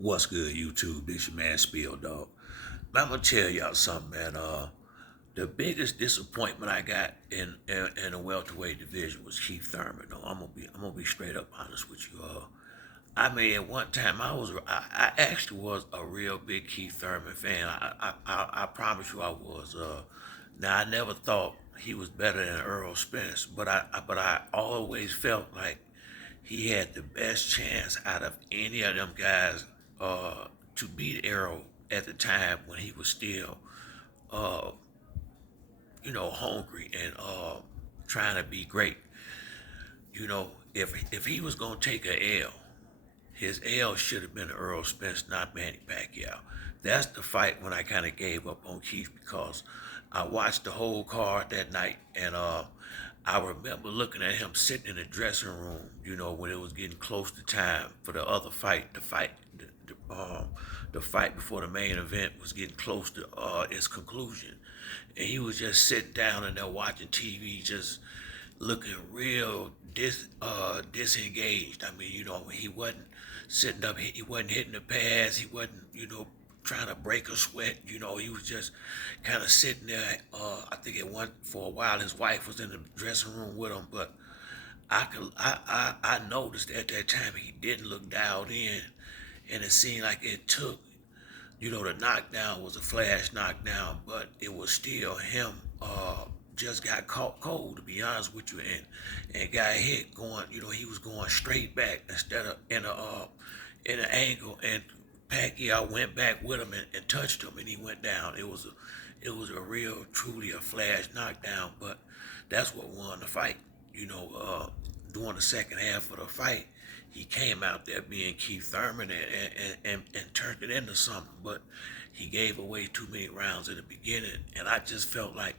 What's good, YouTube? This your man Spill Dog. I'm gonna tell y'all something, man. The biggest disappointment I got in the welterweight division was Keith Thurman. No, I'm gonna be straight up honest with you. I mean, at one time I actually was a real big Keith Thurman fan. I promise you I was. Now I never thought he was better than Earl Spence, but I always felt like he had the best chance out of any of them guys to beat Errol at the time when he was still, uh, hungry and trying to be great. If he was gonna take a L, his L should have been Earl Spence, not Manny Pacquiao. That's the fight when I kind of gave up on Keith because I watched the whole card that night and I remember looking at him sitting in the dressing room, when it was getting close to time for the other fight, the fight before the main event was getting close to its conclusion. And he was just sitting down and there watching TV, just looking real disengaged. I mean, he wasn't sitting up, he wasn't hitting the pads, he wasn't, trying to break a sweat. He was just kind of sitting there. For a while his wife was in the dressing room with him, but I noticed at that time he didn't look dialed in, and it seemed like it took. The knockdown was a flash knockdown, but it was still him. Just got caught cold, to be honest with you, and got hit going. He was going straight back instead of in an angle, and Pacquiao went back with him and touched him, and he went down. It was a real, truly a flash knockdown, but that's what won the fight. During the second half of the fight, he came out there being Keith Thurman and turned it into something, but he gave away too many rounds in the beginning, and I just felt like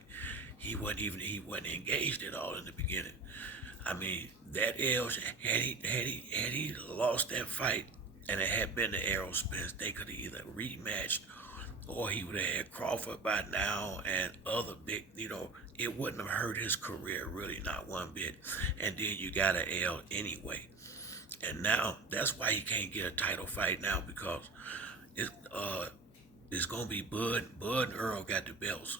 he wasn't engaged at all in the beginning. I mean, that L had he lost that fight and it had been the Errol Spence, they could have either rematched or he would have had Crawford by now and other big, it wouldn't have hurt his career really, not one bit. And then you got an L anyway. And now that's why he can't get a title fight now because it's it's gonna be Bud. Bud and Earl got the belts.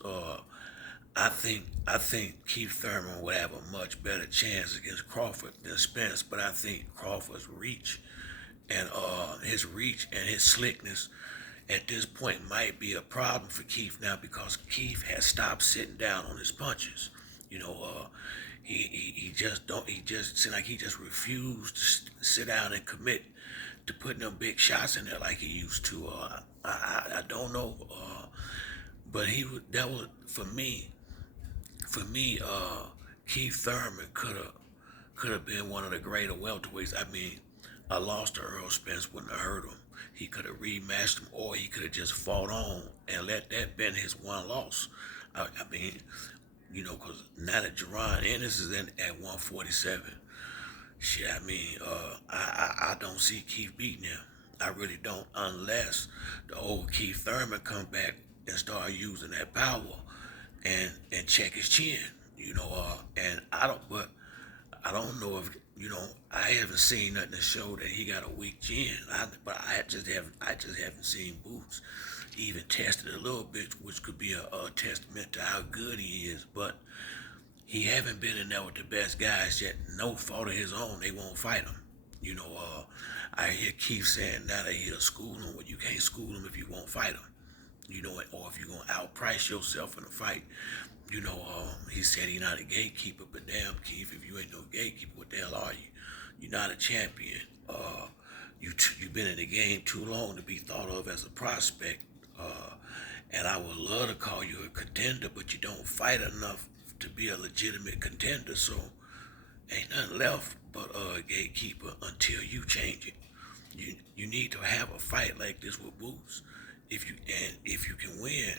I think Keith Thurman would have a much better chance against Crawford than Spence, but I think Crawford's reach and his slickness at this point might be a problem for Keith now because Keith has stopped sitting down on his punches. You know, he just don't he just seemed like he just refused to sit down and commit to putting them big shots in there like he used to. I don't know, but he would that was for me, Keith Thurman could have been one of the greater welterweights. I mean, a loss to Earl Spence wouldn't have hurt him. He could have rematched him, or he could have just fought on and let that been his one loss. I mean, because now that Jerron Ennis is in at 147, shit. I mean, I don't see Keith beating him. I really don't, unless the old Keith Thurman come back and start using that power and check his chin. And I don't know if I haven't seen nothing to show that he got a weak chin. But I just haven't seen Boots even tested a little bit, which could be a testament to how good he is. But he haven't been in there with the best guys yet. No fault of his own. They won't fight him. I hear Keith saying now that he'll school him. Well, you can't school him if you won't fight him. Or if you're gonna outprice yourself in a fight. He said he's not a gatekeeper, but damn, Keith, if you ain't no gatekeeper, what the hell are you? You're not a champion. You've been in the game too long to be thought of as a prospect. And I would love to call you a contender, but you don't fight enough to be a legitimate contender. So ain't nothing left but a gatekeeper until you change it. You need to have a fight like this with Boots. If you can win,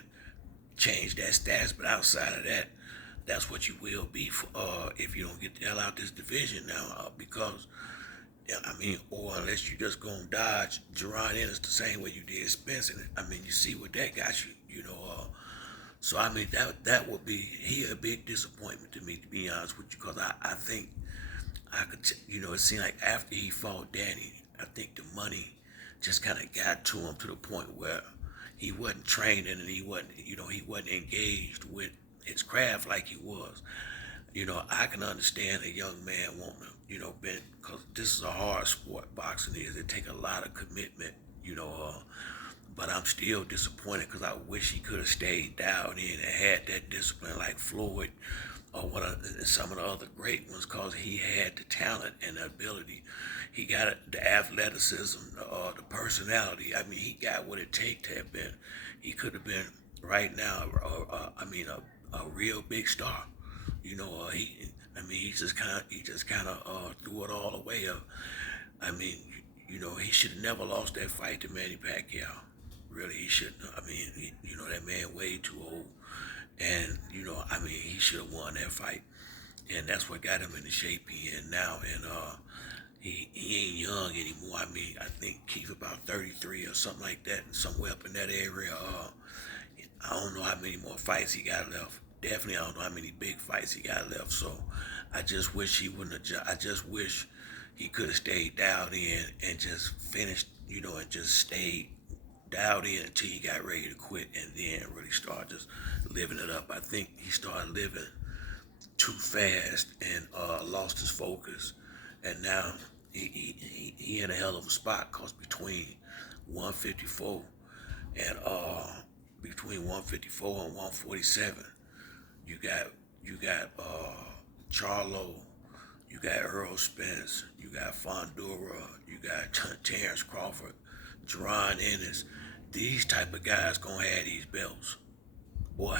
change that stats. But outside of that, that's what you will be for, if you don't get the hell out this division now. Because yeah, I mean, or unless you just gonna dodge Jerron Ennis the same way you did Spence, and I mean, you see what that got you. So I mean that would be a big disappointment to me, to be honest with you, because I think I could, it seemed like after he fought Danny, I think the money just kind of got to him to the point where he wasn't training and he wasn't engaged with his craft like he was. I can understand a young man wanting to, because this is a hard sport, boxing is. It take a lot of commitment, but I'm still disappointed because I wish he could have stayed down in and had that discipline like Floyd or some of the other great ones, because he had the talent and the ability. He got the athleticism, the personality. I mean, he got what it takes to have been. He could have been right now. A real big star. He just kind of threw it all away. I mean, he should have never lost that fight to Manny Pacquiao. Really, he shouldn't. I mean, that man way too old, and he should have won that fight, and that's what got him in the shape he in now. And he ain't young anymore. I mean, I think Keith about 33 or something like that, somewhere up in that area. I don't know how many more fights he got left. Definitely, I don't know how many big fights he got left. So, I just wish he wouldn't have. I just wish he could have stayed dialed in and just finished, and just stayed dialed in until he got ready to quit, and then really start just living it up. I think he started living too fast and lost his focus, and now he in a hell of a spot, cause 154 and between 154 and 147, you got Charlo, you got Earl Spence, you got Fondura, you got Terrence Crawford, Jerron Ennis. These type of guys gonna have these belts, boy.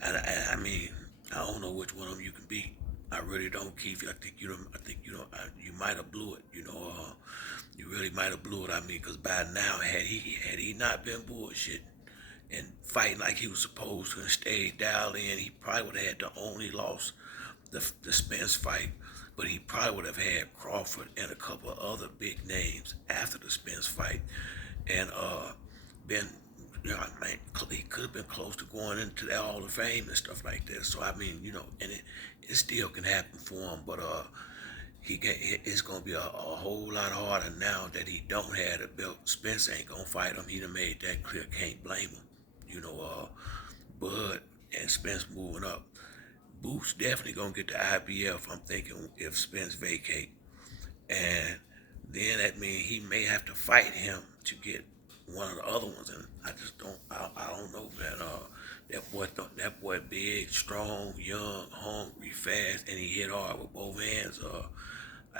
I mean, I don't know which one of them you can beat. I really don't, Keith. I think you don't. You might have blew it. You really might have blew it. I mean, because by now, had he not been bullshit and fighting like he was supposed to and stayed dialed in, he probably would have had the only loss, the Spence fight. But he probably would have had Crawford and a couple of other big names after the Spence fight, and been, he could have been close to going into the Hall of Fame and stuff like that. So I mean, and it still can happen for him, but it's gonna be a whole lot harder now that he don't have the belt. Spence ain't gonna fight him. He done made that clear. Can't blame him. Bud and Spence moving up. Boots definitely gonna get the IBF. I'm thinking if Spence vacate, and then that means he may have to fight him to get one of the other ones. And I just don't. I don't know, man. That boy big, strong, young, hungry, fast, and he hit hard with both hands.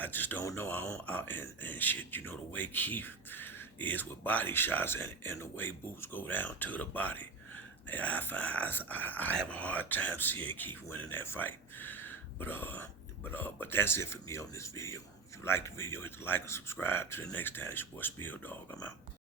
I just don't know. And shit. The way Keith is with body shots and the way Boots go down to the body. I have a hard time seeing Keith winning that fight. But that's it for me on this video. If you like the video, hit the like and subscribe. Till the next time, it's your boy Spill Dog. I'm out.